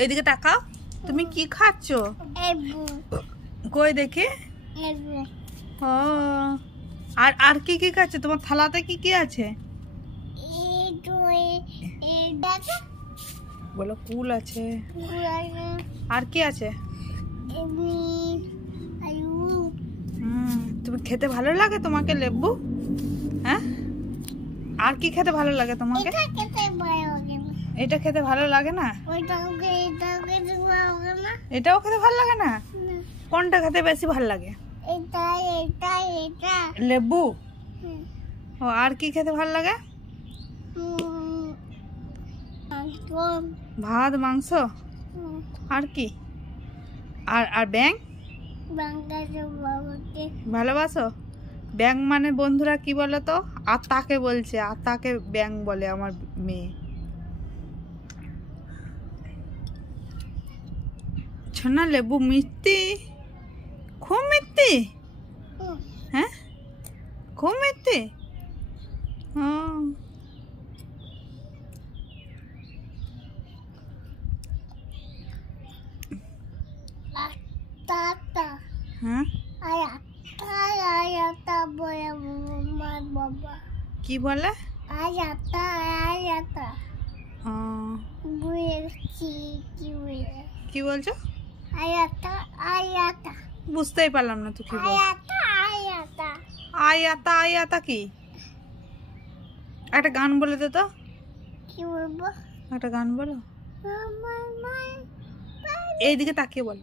এদিকে তাকাও, তুমি কি খাচ্ছ? কই দেখি। ও, আর আর কি কি খাচ্ছ? তোমার থালাতে কি কি আছে? বলো কুল আছে, আর কি আছে? তুমি খেতে ভালো লাগে তোমাকে লেবু? হ্যাঁ, আর কি খেতে ভালো লাগে তোমাকে? এটা খেতে ভালো লাগে না? এটাও খেতে ভালো লাগে না? কোনটা খেতে বেশি ভালো লাগে? লেবু। ও, আর কি খেতে ভালো লাগে? ভাত মাংস, আর কি? আর আর ব্যাং ভালোবাসো? ব্যাং মানে বন্ধুরা কি বলো তো? আতাকে বলছে, আতাকে ব্যাং বলে আমার মেয়ে। ছোনা লেবু মিষ্টি, খুব মিষ্টি। হ্যাঁ, খুব মিষ্টি। হ্যাঁ, কি বলে? কি বলছো? বুঝতেই পারলাম না তো কি বল। আয়াতা আয়াতা কি? একটা গান বলে দে তো। কি বলবো? একটা গান বলো। এইদিকে তাকিয়ে বল।